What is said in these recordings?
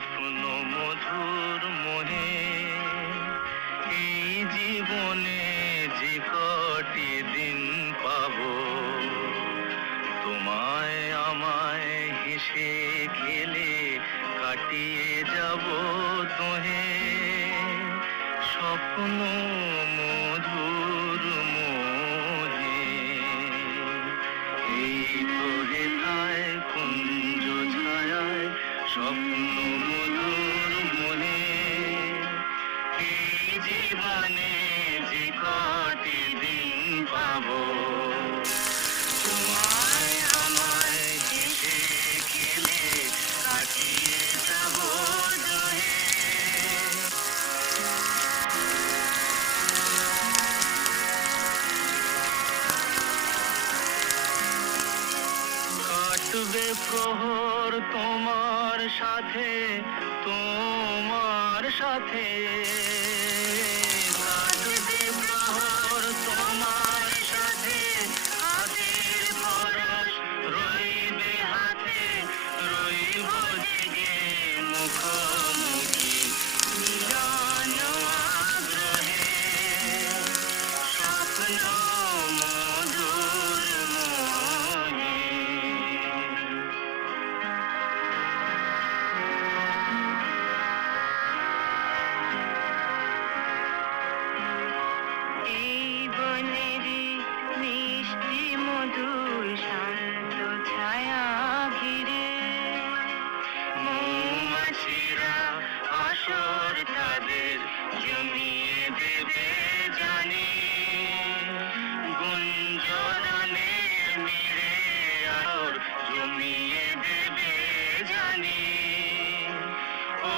স্বপ্ন মধুর মোহে এই জীবনে যে কটি দিন পাবো, তোমায় আমায় হেসে খেলে কাটিয়ে যাব তোহে স্বপ্ন মধুর মোহে। এই তো হেথায় কুঞ্জ ছায়ায় স্বপ্ন মধুর মোহে এই জীবনে যে কটি দিন পাবো, তোমায় আমায় হেসে খেলে কাটিয়ে যাব দোহে। কাটবে প্রহর তোমার সাথে, তোমার সাথে কাটবে প্রহর তোমার সাথে, হাতের পরশ রইবে হাতে, রইব জেগে মুখোমুখি মিলন আগ্রহে স্বপ্ন মধুর মোহে। এই বনেরই মিষ্টি মধুর শান্ত ছায়া ঘিরে মৌমাছিরা আসর তাদের জমিয়ে দেবে জানি, গুঞ্জরণে মিলে আসর জমিয়ে দেবে জানি।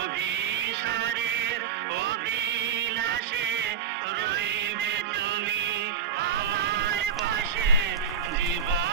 অভিসারের অভিলাষে রইবে তুমি আমার পাশে জীবন